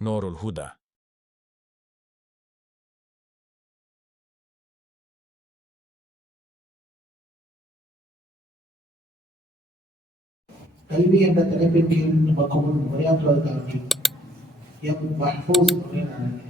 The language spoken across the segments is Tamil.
நோருல் ஹுதா கல்வி என்ற தலைப்பின் கீழ் நமக்கு முன் உரையாற்றுவதற்காக எம் மஹ்பூஸ் அவர்களை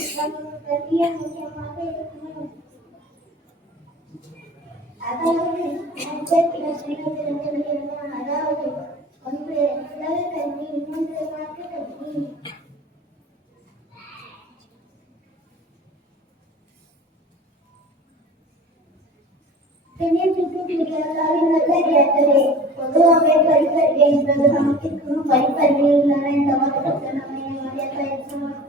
அளவுக்கு முக்கியமாக இருக்கணும். அதாவது அன்பேற்கிற சுயத்திலிருந்து அதாவது ஒன்று உலக கல்வி இன்னொன்று மாற்று கல்வி. பொதுவாகவே படிப்பறிவு என்பது நமக்கு படிப்பறிவு இல்லை இந்த வகுப்பு நம்மை அறியப்படும் மற்ற கல்வியை கற்பது முஸ்லிமான ஆட்சியும் கட்டாய கல்வியை இருக்கிறது என்று நமக்குலாம் குறிப்பிடுகிறார்கள் அல்லாஹ்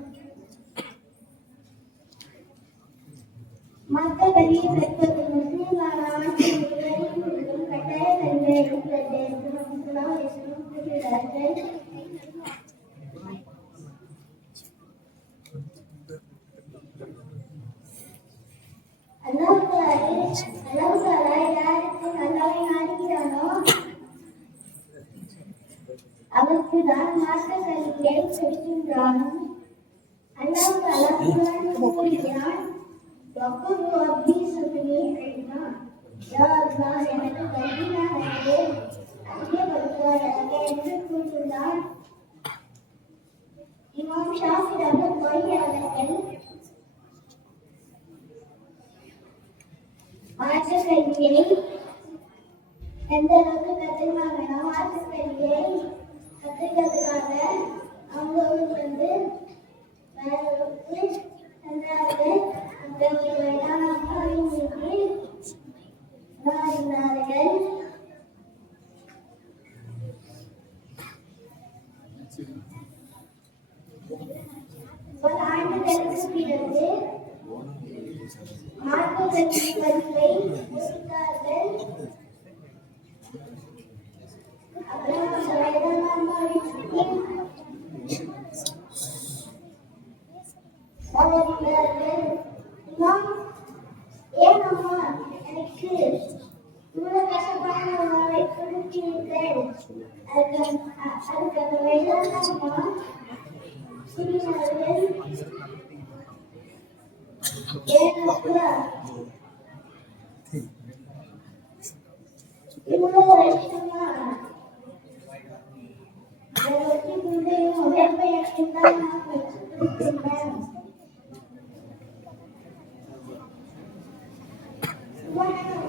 அல்லாஹ் தாலா யாருக்கு நல்லாவை நாடுகிறானோ அவருக்கு தான் மாற்ற கல்வியை கொடுக்கின்றான் அல்லாஹ் தாலா குர்ஆனில் கூறுகிறான் வக்குர் ரப்பி எனக்கு என்று இமாம் ஷாஃபி மாற்று கல்வியை எந்த அளவுக்கு கற்றுக்காங்கன்னா மாற்று கல்வியை கற்றுக்கிறதுக்காக அவங்க வந்து ஒரு பல ஆண்டுகளுக்கு பிறகு மாற்றுக்கல்வி பதிவை முடித்தார்கள் What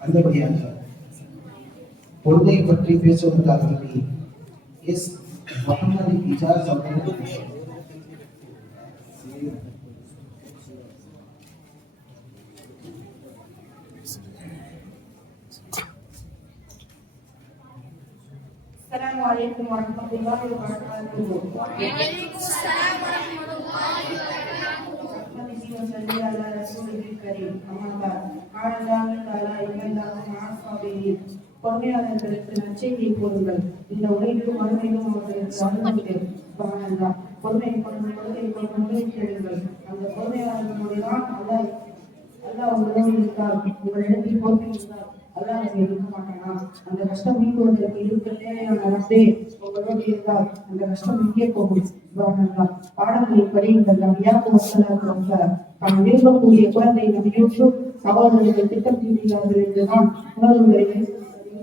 நல்லபடியாக பொழுதை பற்றி பேசுவதற்காகவே எஸ் முகமது இஜாஸ் அவர்கள் வலைக்கும் வரமத்துல்லாஹி வ பரகாத்துஹு பொறுமையாளர்களுக்கு நச்செய்தியை கூறுங்கள் இந்த உலகிலும் மறுமையிலும் அவர்களுக்கு அனுமதிக்கு பானந்தா பொறுமை கொண்டு கொள்கை கொண்டு முறையை கேளுங்கள். அந்த பொறுமையாளர்களுடைய தான் அல்ல அல்ல உங்களோடு இருக்கார். உங்களிடத்தில் பொறுமை இருந்தார் அல்லாஹ் அதை இருக்க மாட்டானா அந்த கஷ்டம் நீங்குவதற்கு இருக்க தேவையான நடத்தே இருந்தால் அந்த கஷ்டம் இங்கே போகும் சுபஹானல்லாஹ். பாடங்களை படியுங்கள் யாருக்கு குழந்தை நம் யூசுப் திட்டம் தீட்டினார்கள் உணர்வுகளை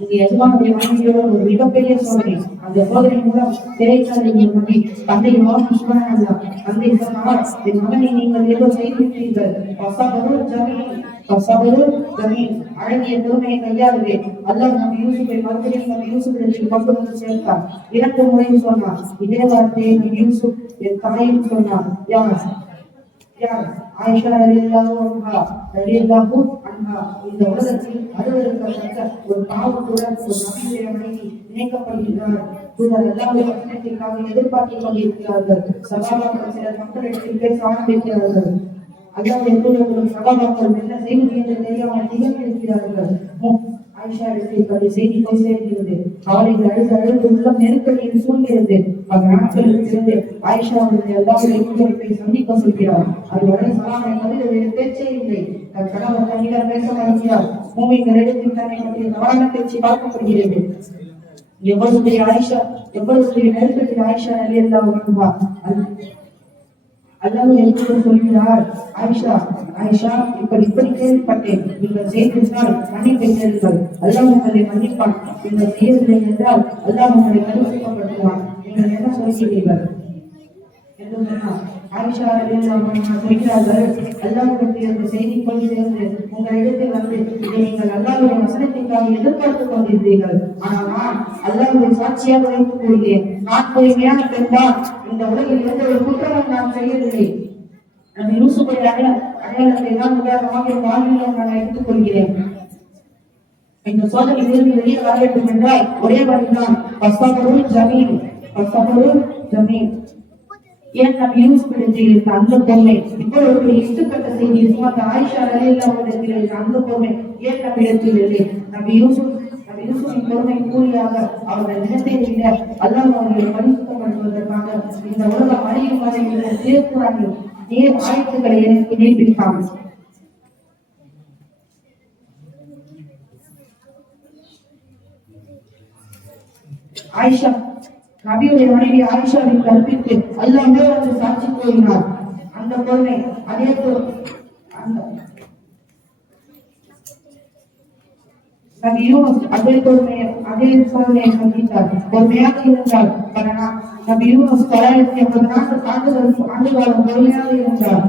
இந்த எஜமானுடைய மனைவியோட ஒரு மிகப்பெரிய சோதனை அந்த சோதனை மூலம் திரைச்சாலையில் நம்பி தந்தை மகன் சுமணல்லா தந்தை சொன்னார் என் மகனை நீங்கள் ஏதோ செய்துவிட்டீர்கள் பசாபரு ஜமீன் பசாபரு ஜமீன் அழகிய பெருமையை கையாளுவே அல்லாஹ் நம் யூசுஃபை மறுபடியும் நம் யூசுஃபிடத்தில் கொண்டு வந்து சேர்த்தார் இரண்டு முறை சொன்னார் இதே வார்த்தையை நம் யூசுப் என் தாயும் சொன்னார் யார் யார் ஆயிஷா ரலியல்லாஹு இந்த உலகத்தில் ஒரு பாவத்துடன் ஒரு நபியுடைய மனைவி இணைக்கப்படுகிறார் எல்லாமே வசனத்திற்காக எதிர்பார்த்துக் கொண்டிருக்கிறார்கள். சகாபாக்கள் சிலர் மக்களிடத்தில் பேச ஆரம்பிக்கிறார்கள் அல்லாவுடைய தூதர்களும் சகாபாக்கள் என்ன செய்வது என்று தெரியாமல் திகழ்ந்திருக்கிறார்கள் ஆயிஷா இடத்தில் அந்த செய்தி போய் சேர்கிறது அவரை அழுது அழுது உள்ளம் நெருக்கடியில் சூழ்கிறது பல நாட்களுக்கு இருந்து ஆயிஷா சந்திக்க சொல்கிறார். வேறு பேச்சே இல்லை. தன் கணவர் தன்னிடம் பேச மறுக்கிறார் தன்னை பற்றிய தவறான பேச்சு பார்க்கப்படுகிறது எவ்வளவு பெரிய ஆயிஷா எவ்வளவு பெரிய நெருக்கத்தில் ஆயிஷா அல்லாஹ் எனக்கு சொல்கிறார் ஆயிஷா ஆயிஷா இப்படி இப்படி கேள்விப்பட்டேன். நீங்கள் செய்திருந்தால் மன்னிப்பை கேளுங்கள். அல்லாஹ் உங்களை மன்னிப்பான். நீங்கள் செய்யவில்லை என்றால் அல்லாஹ் உங்களை மன்னிக்கப்படுத்துவான் நீங்கள் என்ன சொல்கிறீர்கள்? என்று சொன்னார் ஆயிஷா ரலியல்லாஹு செய்தி சேர்ந்து உங்களிடத்தில் வந்து இதை நீங்கள் அல்லாஹ்வுடைய வசனத்திற்காக எதிர்பார்த்துக் கொண்டிருந்தீர்கள் ஆனால் நான் அல்லாஹ்வை சாட்சியாக வைத்துக் கொள்கிறேன் நான் பொறுமையான பெண்தான் இந்த உலகில் எந்த ஒரு குற்றமும் நான் செய்யவில்லை அந்த யூசுஃபுடைய அடையாளத்தை தான் உதாரணமாக என் வாழ்வில் நான் எடுத்துக் கொள்கிறேன் இந்த சோதனை வெளியே வர வேண்டும் என்றால் ஒரே வழிதான் பஸ்தாபருள் ஜமீன் பஸ்தாபருள் ஜமீன் ஏன் நம்ம யூஸ் பண்ணி அந்த பொம்மை. இவ்வளவு பெரிய இஷ்டப்பட்ட செய்தி சுமந்த ஆயிஷா அலையில்லாவிடத்தில் இருந்த அந்த பொம்மை. ஏன் நம்ம இடத்தில் இல்லை நம்ம யூஸ் யூசுஃபின் பொறுமை கூலியாக அவர்கள் நிலத்தை விட அல்லாஹ் அவர்களை பரிசுத்தப்படுத்துவதற்காக இந்த உலகம் அழியும் வரை இந்த திருக்குறானில் ஆயத்துக்களை எனக்கு நீட்டிப்பாங்க. ஆயிஷா நபியுடைய மனைவி ஆயிஷாவின் கற்பித்து அல்லாமே வந்து சாட்சி கூறினார். அந்த பொறுமை அதே போல் அந்த நபி அதே பொறுமையை அதே சோதனையை சந்தித்தார். பொறுமையாக இருந்தார். பல தொள்ளாயிரத்தி ஐம்பது நான்கு ஆண்டுகள் ஆண்டு பொறுமையாக இருந்தார்.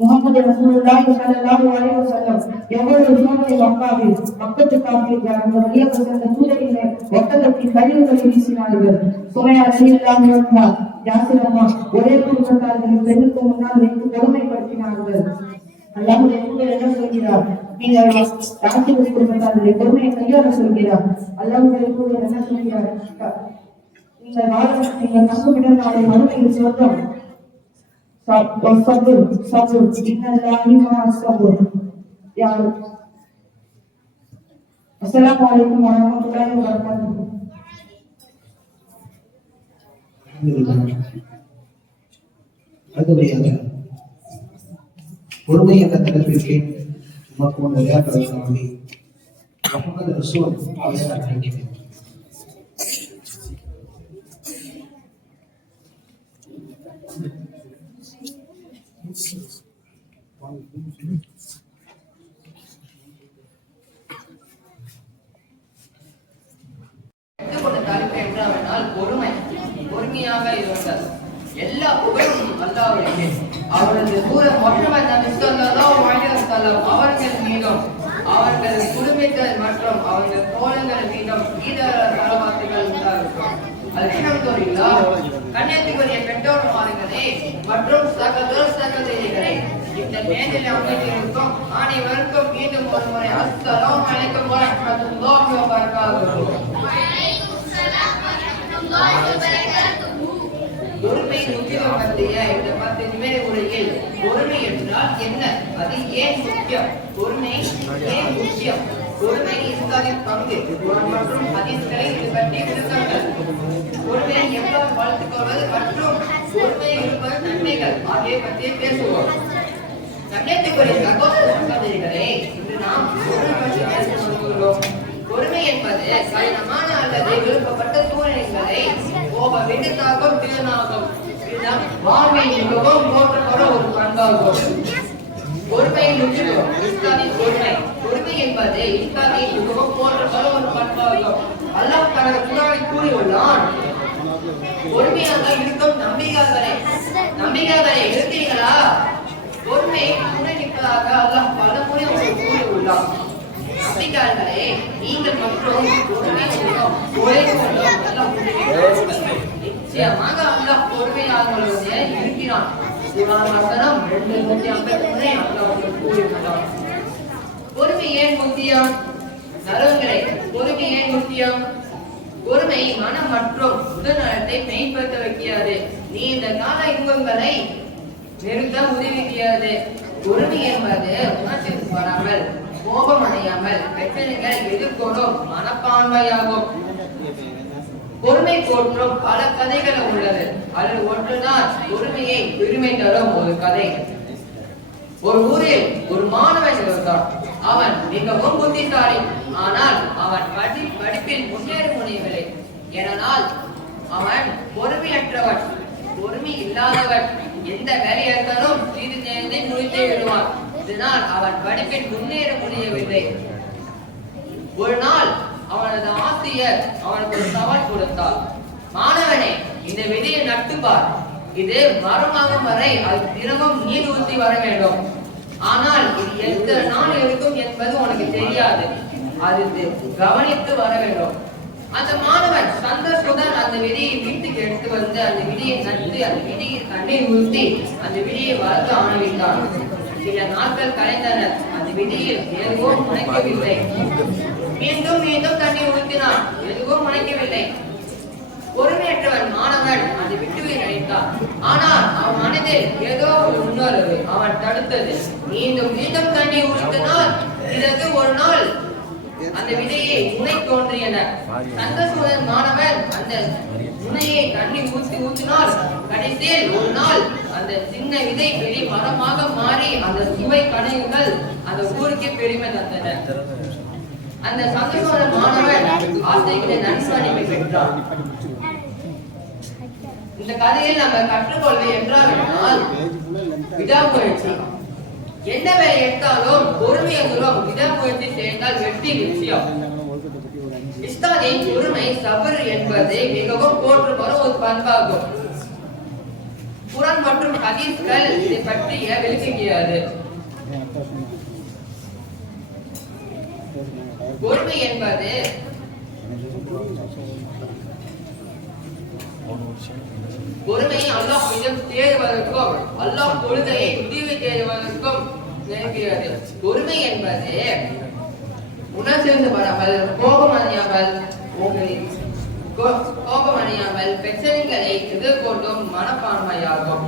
முகமது ரசூலுல்லாஹி ஸல்லல்லாஹு அலைஹி வஸல்லம் எவ்வளவு சோதனை மக்காவில் மக்கத்து காப்பீர்கள் அந்த வழியாக சென்ற தூதரினை ஒட்டகத்தின் கழிவுகளை வீசினார்கள். சுமையா ரலியல்லாஹு இருந்தால் யாசிரம்மா ஒரே குடும்பத்தார்கள் பெண்ணுக்கு முன்னால் வைத்து கொடுமைப்படுத்தினார்கள். அல்லாஹ்வுடைய தூதர் என்ன சொல்கிறார்? நீங்கள் யாசிர் குடும்பத்தாருடைய பொறுமையை கையாள சொல்கிறார். அல்லாஹ்வுடைய தூதர் என்ன சொல்கிறார்? நீங்கள் வாழ நீங்கள் தங்குமிடம் நாளை மறுமையில் சொல்றோம் सब सब सब सब यार अस्सलाम वालेकुम वरहमतुल्लाहि व बरकातुहू பொறுமையாக தலைப்பிற்கு உமக்கு உரையாடல் சாமி முகமது ரசூல் அவர்கள் அழைக்கிறேன் முக்கியம் பொறுமை பங்கு. மற்றும் இது பற்றி விளக்கங்கள் பொறுமையை எவ்வாறு வளர்த்துக் கொள்வது மற்றும் பொறுமை இருப்பது நன்மைகள் ஆகிய பற்றி பேசுவோம். சகோதர சகோதரிகளே இன்று நாம் பொறுமை பற்றி பேச என்பது கடினமான அல்லது விருப்பப்பட்ட சூழ்நிலைகளை கோப வெடித்தாகும் திறனாகும் இதுதான் வாழ்வில் மிகவும் போற்றப்படும் ஒரு பண்பாகும் முக்கியம் இஸ்லாமின் பொறுமை பொறுமை என்பது இஸ்லாமின் மிகவும் போன்ற ஒரு பண்பாகும் அல்லாஹ் தனது குரானை கூறியுள்ளான் பொறுமையாக இருக்கும் நம்பிக்கையாளரே நம்பிக்கையாளரே இருக்கிறீங்களா பொறுமை துணை நிற்பதாக அல்லாஹ் பல முறை உங்களுக்கு கூறியுள்ளான். நம்பிக்கையாளர்களே நீங்கள் மற்றும் பொறுமை ஒரே நிச்சயமாக அல்லாஹ் பொறுமையாளர்களுடைய இருக்கிறான். குர்ஆன் ரெண்டு நூத்தி ஐம்பத்தி அல்லாஹ் கூறியுள்ளான் பொறுமை ஏன் முக்கியம்? நலன்களை பொறுமை ஏன் முக்கியம்? பொறுமை மனம் மற்றும் உடல் நலத்தை மேம்படுத்த வைக்கிறது இந்த கால இன்பங்களை நிறுத்த உதவுகிறது பொறுமை என்பது உணர்ச்சிக்கு வராமல் கோபம் அடையாமல் பிரச்சனைகள் எதிர்கொள்ளும் மனப்பான்மையாகும். பொறுமை போற்றும் பல கதைகள் உள்ளது. அதில் ஒன்றுதான் பொறுமையை பெருமை தரும் ஒரு கதை. ஒரு ஊரில் ஒரு மாணவன் இருந்தான். அவன் மிகவும் புத்திசாலி. ஆனால் அவன் படி படிப்பில் முன்னேற முடியவில்லை ஏனால் அவன் பொறுமையற்றவன் பொறுமை இல்லாதவன். எந்த வேலை எடுத்தாலும் சிறிது நேரத்தை முடித்து விடுவான் இதனால் அவன் படிப்பில் முன்னேற முடியவில்லை. ஒரு நாள் அவனது ஆசிரியர் அவனுக்கு ஒரு சவால் கொடுத்தார். மாணவனே இந்த விதையை நட்டுப்பார் இது மரமாகும் வரை அது திரவம் நீர் ஊற்றி வர வேண்டும். ஆனால் இது எந்த நாள் இருக்கும் என்பது உனக்கு தெரியாது. அது கவனித்து வர வேண்டும். அந்த மாணவன் சந்தோஷத்துடன் அந்த விதியை வீட்டுக்கு எடுத்து வந்து அந்த விதியை நட்டு அந்த விதியை தண்ணீர் ஊற்றி அந்த விதியை வளர்த்து ஆரம்பித்தான் சில நாட்கள் கலைந்தனர் அந்த விதியில் எதுவும் முனைக்கவில்லை மீண்டும் மீண்டும் தண்ணீர் ஊற்றினான் எதுவும் முனைக்கவில்லை பொறுமையற்றவன் மாணவன் அதை விட்டு நினைத்தான். ஆனால் அவன் மனதில் ஏதோ ஒரு உணர்வு அவன் தடுத்தது. மீண்டும் மீண்டும் தண்ணி ஊற்றினால் பிறகு ஒரு நாள் அந்த விதையை முனை தோன்றியன. சந்தோஷுடன் மாணவன் அந்த முனையை தண்ணி ஊற்றி ஊற்றினால் கடைசியில் ஒரு நாள் அந்த சின்ன விதை பெரிய மரமாக மாறி அந்த சுவை கடைகள் அந்த ஊருக்கே பெருமை தந்தன. அந்த சந்தோஷமான மாணவன் ஆசிரியர்களை நன்மதிப்பை பெற்றான். இந்த கதையில் நம்ம கற்றுக்கொள்வது என்றால் விடாமுயற்சி. என்ன வேலை எடுத்தாலும் பொறுமையுடன் விடாமுயற்சி சேர்ந்தால் வெற்றி நிச்சயம். இஸ்லாமின் பொறுமை சபர் என்பது மிகவும் போற்றப்படும் ஒரு பண்பாகும். குரான் மற்றும் ஹதீஸ்கள் இதை பற்றிய விளக்குகிறது. பொறுமை என்பது பொறுமை அல்லாஹ் மீதும் தேடுவதற்கும் அல்லாஹ் பொழுதையை முடிவு தேடுவதற்கும் நினைக்கிறது பொறுமை என்பது உணர்ந்து வராமல் கோபம் அறியாமல் கோபம் அணியாமல் பிரச்சனைகளை எதிர்கொள்ளும் மனப்பான்மையாகும்.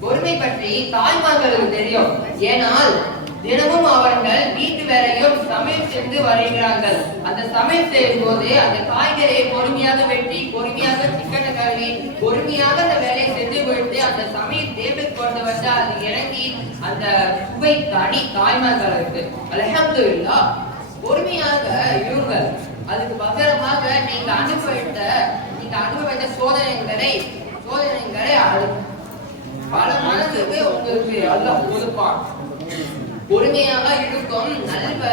பொறுமை பற்றி தாய்மார்களுக்கு தெரியும். ஏனால் தினமும் அவர்கள் வீட்டு வேலையும் சமையல் சென்று வருகிறார்கள். அந்த சமையல் செய்யும் போது அந்த காய்கறியை பொறுமையாக வெட்டி பொறுமையாக சிக்கனை கழுவி பொறுமையாக அந்த வேலையை செஞ்சு கொடுத்து அந்த சமையல் டேபிள் கொண்டு வந்து அது இறங்கி அந்த சுவை தனி தாய்மார்களுக்கு. அலஹம்துல்லா பொறுமையாக இருங்க. அதுக்கு பகரமாக நீங்க அனுபவித்த நீங்க அனுபவித்த சோதனைகளை சோதனைகளை அது பல உங்களுக்கு அல்லாஹ் கொடுப்பான் பொறுமையாக இருக்கும் நல்ல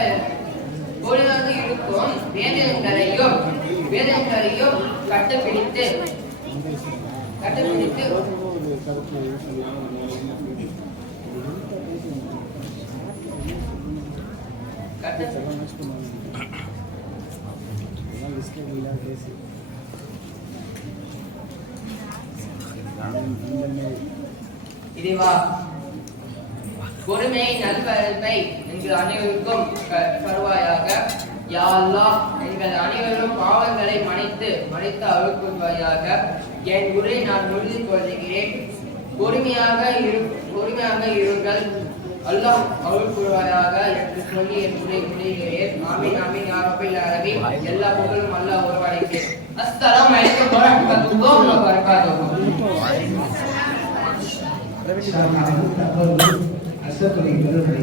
பொறுமையாக இருக்கும் வேதனைகளையும் வேதனைகளையும் கட்டுப்பிடித்து கட்டுப்பிடித்து. கட்டு இறைவா பொறுமை நல்வரமை எங்கள் அனைவருக்கும் தருவாயாக. யாழ்லா எங்கள் அனைவரும் பாவங்களை மன்னித்து மன்னித்து அருள் என் உரை நான் முடிந்து கொள்கிறேன். பொறுமையாக இரு பொறுமையாக இருங்கள். அல்லாஹ் அருள் புரிவாயாக என்று சொல்லி என் உரை முடிகிறேன். ஆமீன் ஆமீன் யா எல்லா புகழும் அல்லாஹ் ஒருவனுக்கு. அஸ்ஸலாமு அலைக்கும் வரஹ்மத்துல்லாஹி அசத்துறை பெருமை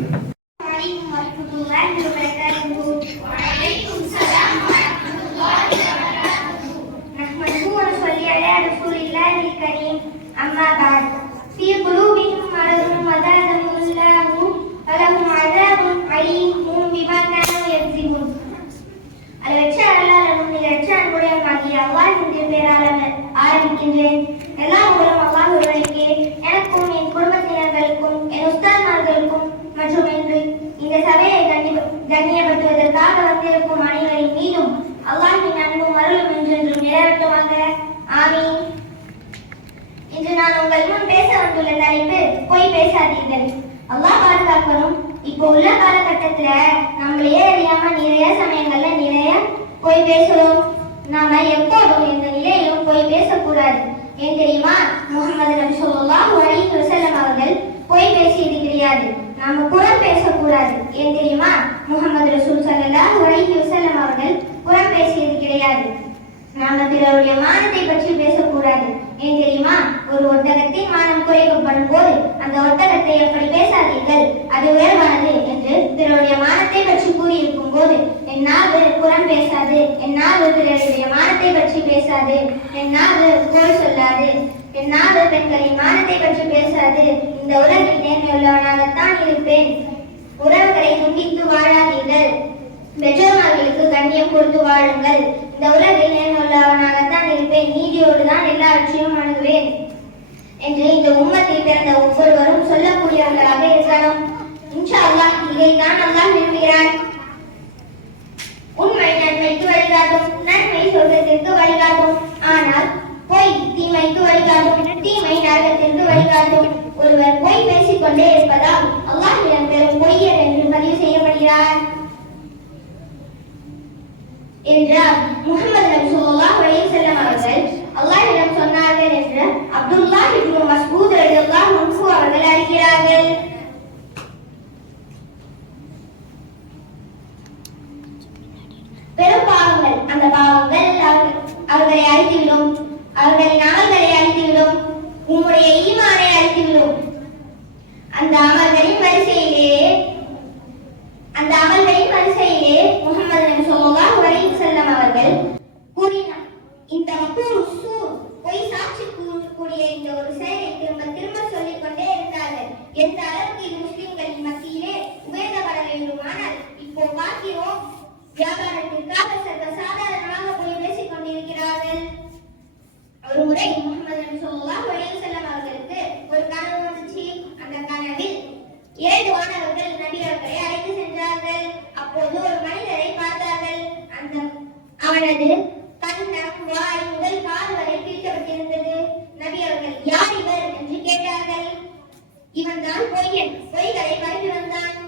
இன்று நான் உங்கள் முன் பேச வந்துள்ள தலைப்பு பொய் பேசாதீர்கள். அல்லா பாதுகாக்கணும். இப்போ உள்ள காலகட்டத்துல நம்மளையே அறியாம நிறைய சமயங்கள்ல நிறைய பொய் பேசுறோம். நாம எப்போதும் எந்த நிலையிலும் பொய் பேசக்கூடாது. ஏன் தெரியுமா? முகமது நபி ஸல்லல்லாஹு அலைஹி வஸல்லம் அவர்கள் பொய் பேசியது கிடையாது. நாம புறம் பேசக்கூடாது. ஏன் தெரியுமா? முகமது ரசூல் ஸல்லல்லாஹு அலைஹி வஸல்லம் அவர்கள் புறம் பேசியது கிடையாது. நாம பிறருடைய மானத்தை பற்றி பேசக்கூடாது. ஏன் தெரியுமா? ஒரு ஒட்டகத்தின் மானம் குறைக்கப்படும் போது அந்த ஒட்டகத்தை எப்படி பேசாதீர்கள். அது உயர்வானது என்று பிறருடைய மானத்தை பற்றி கூறியிருக்கும் போது என் நாவு புறம் பேசாது என் நாவு பிறருடைய மானத்தை பற்றி பேசாது என் நாவு கோல் சொல்லாது என் நாவு பெண்களின் மானத்தை பற்றி பேசாது இந்த உலகில் நேர்மையுள்ளவனாகத்தான் இருப்பேன். உறவுகளை துண்டித்து வாழாதீர்கள். பெற்றோர்களுக்கு கண்ணியம் கொடுத்து வாழுங்கள். இந்த உலகில் நேர்மையுள்ளவனாகத்தான் இருப்பேன். நீதியோடு தான் எல்லாவற்றையும் அணுகுவேன். என்று இந்த உம்மத்தில் பிறந்த ஒவ்வொருவரும் சொல்லக்கூடியவர்களாக இருக்கணும் இன்ஷா அல்லாஹ் இதைத்தான் அல்லாஹ் விரும்புகிறார். உண்மை நன்மைக்கு வழிகாட்டும் நன்மை சொர்க்கத்திற்கு வழிகாட்டும். ஆனால் பொய் தீமைக்கு வழிகாட்டும் தீமை நரகத்திற்கு வழிகாட்டும். ஒருவர் பொய் பேசிக்கொண்டே இருப்பதால் அல்லாஹ் பெரும் பொய்யர் என்று பதிவு செய்யப்படுகிறார். என்றார் முகமது நபி ஸல்லல்லாஹு அலைஹி வஸல்லம் அவர்கள் அல்லாஹ்விடம் சொன்னார்கள் என்று அப்துல்லாஹ் இப்னு மஸ்ஊத் ரலியல்லாஹு அன்ஹு அவர்கள் அறிகிறார்கள். பெரும் பாவங்கள் அந்த பாவங்கள் அவர்களை அழித்துவிடும். அவர்களின் அமல்களை அழித்துவிடும். உம்முடைய ஈமானை அழித்துவிடும். அந்த அமல்களின் வரிசையிலேயே அந்த அமல்களின் வரிசையிலே முகமது நபி ஸல்லல்லாஹு அலைஹி வஸல்லம் அவர்கள் கூறினார். இந்த பொய் சாட்சி கூறக்கூடிய இந்த ஒரு செயலை திரும்ப திரும்ப சொல்லிக் கொண்டே இருந்தார்கள். எந்த அளவுக்கு இது முஸ்லிம்களின் மத்தியிலே உபயோகப்பட வேண்டுமானால் இப்போ பார்க்கிறோம் வியாபாரத்திற்காக சர்வ சாதாரணமாக போய் பேசிக் கொண்டிருக்கிறார்கள். ஒரு முறை முகமது நபி ஸல்லல்லாஹு அலைஹி அவர்களுக்கு ஒரு கனவு வந்துச்சு. அந்த கனவில் இரண்டு வானவர்கள் நபி அழைத்து சென்றார்கள். அப்போது ஒரு மனிதரை பார்த்தார்கள். அந்த அவனது கண்ணம் வாய் முதல் கால் வரை பிரிக்கப்பட்டிருந்தது நபி அவர்கள் யார் இவர்? என்று கேட்டார்கள். இவன் தான் பொய்யன். பொய்களை பரப்பி வந்தான்.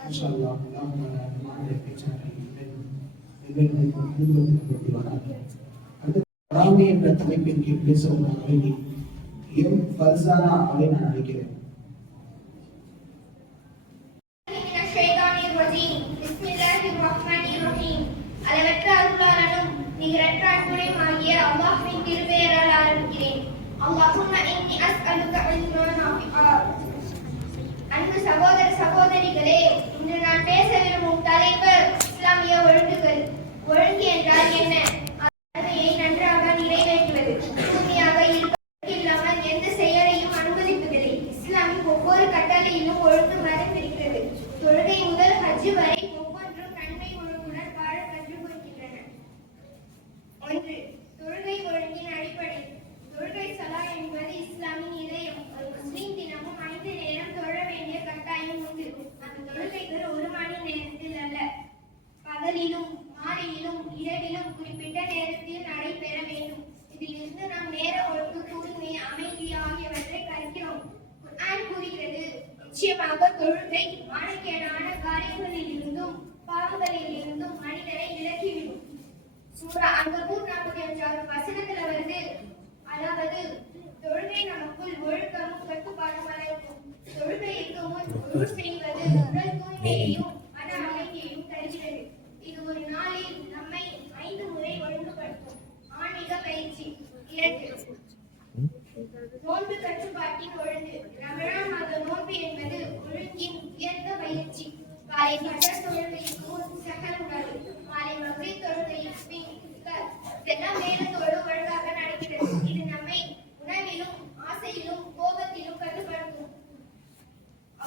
माशाल्लाह अल्लाह हमारा ईमान रखना चाहिए इल्म में कुल लोग बना अगर हरामी प्रत्येक दिन की प्लेस और आएगी ये फर्जाना आए ना आएगी அளவற்ற அருளாளனும் நிகரற்ற அன்புடையும் ஆகிய அல்லாஹ்வின் திருவேரலாளனும் اللهم إني أسألك علما அன்பு சகோதர சகோதரிகளே இன்று நான் பேச விரும்பும் தலைப்பு இஸ்லாமிய ஒழுங்குகள். ஒழுங்கு என்றால் என்ன?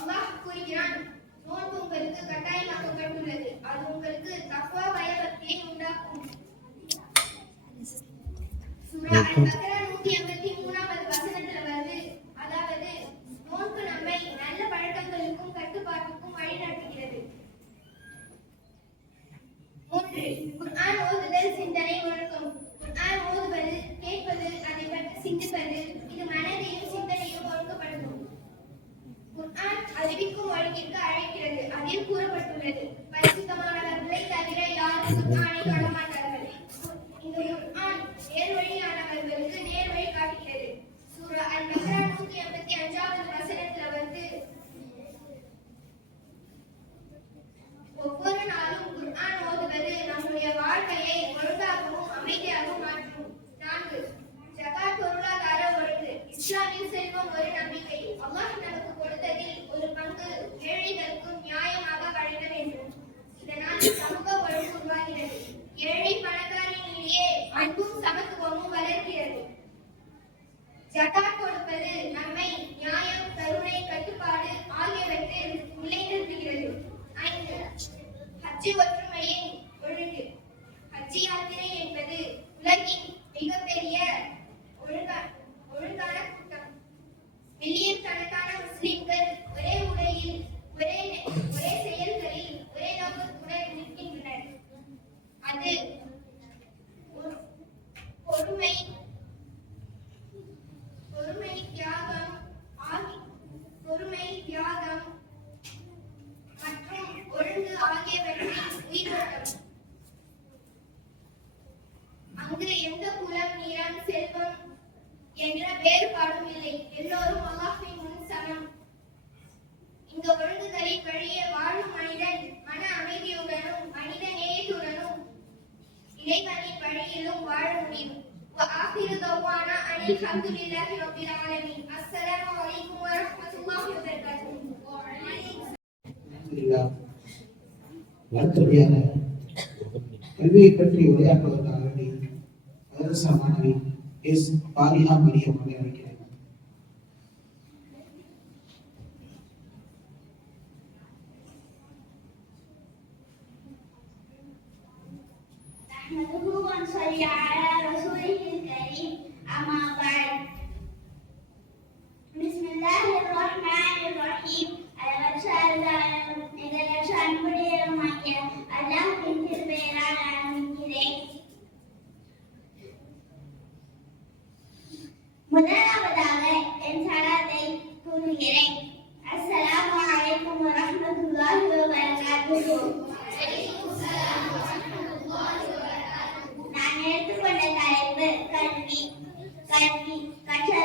அல்லாஹ் கூறுகிறான் நோன்பு உங்களுக்கு கட்டாயமாக்கப்பட்டுள்ளது அது உங்களுக்கு தக்வா பயபக்தியை உண்டாக்கும். நம்மை நல்ல பழக்கங்களுக்கும் கட்டுப்பாட்டுக்கும் வழிநடத்துகிறது. மூன்று குர்ஆன் ஓதுதல் சிந்தனை ஒழுக்கம் குர்ஆன் ஓதுவது கேட்பது அதை பற்றி சிந்திப்பது இது மனதையும் குர்ஆன் அறிவிக்கும் அழைக்கிறது. அதில் கூறப்பட்டுள்ளது. பரிசுத்தமானவர்களை தவிர யாரும் குர்ஆனை தொடமாட்டார் வெளியே கடந்த வருத்தொழியான கல்வியை பற்றி உரையாற்றுவதற்காக வேண்டி மதரசா மாணவி எஸ் பாரிஹா மரியம் அவர்களை கல்வி கற்றதனால்